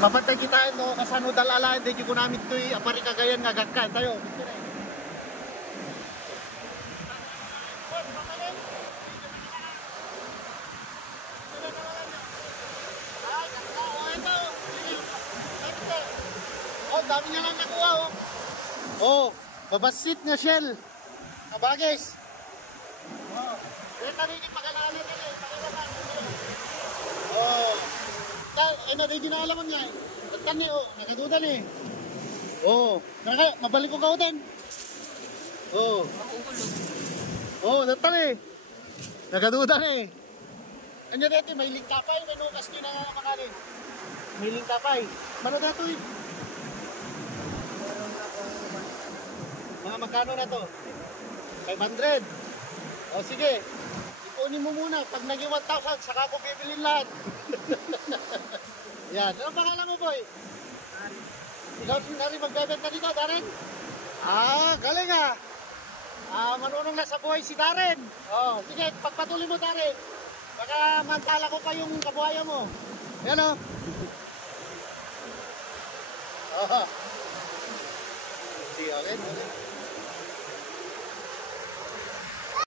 Kapantay kita no kasano dalala hindi ko namin to'y apari kagayan nga gagkan tayo. Oh, dami niya lang nakuha oh. Oh, babasit nga shell. Kabagis. Oh, ito rin yung pagkalaala nila eh. Oh. Ano, di na alam mo niya eh. Datan niya oh, nagadudan eh. Oh, mabalik ko kautan. Oh. Oh, datan eh. Nagadudan eh. Ano dito, may lingkapay, may nukas nyo na makanin. May lingkapay. Mano dito eh? Mga magkano na to? 500. O sige, ipunin mo muna. Pag naging 1,000, saka ko bibilin lahat. Yan. Anong pangalan mo, boy? Ikaw na rin magbebenta dito, Darren? Ah, galing ah. Manunong na sa buhay si Darren. Oh, sige, pagpatuloy mo, Darren. Baka mantala ko pa yung kabuhayan mo. Yan o. Oh. Sige, okay.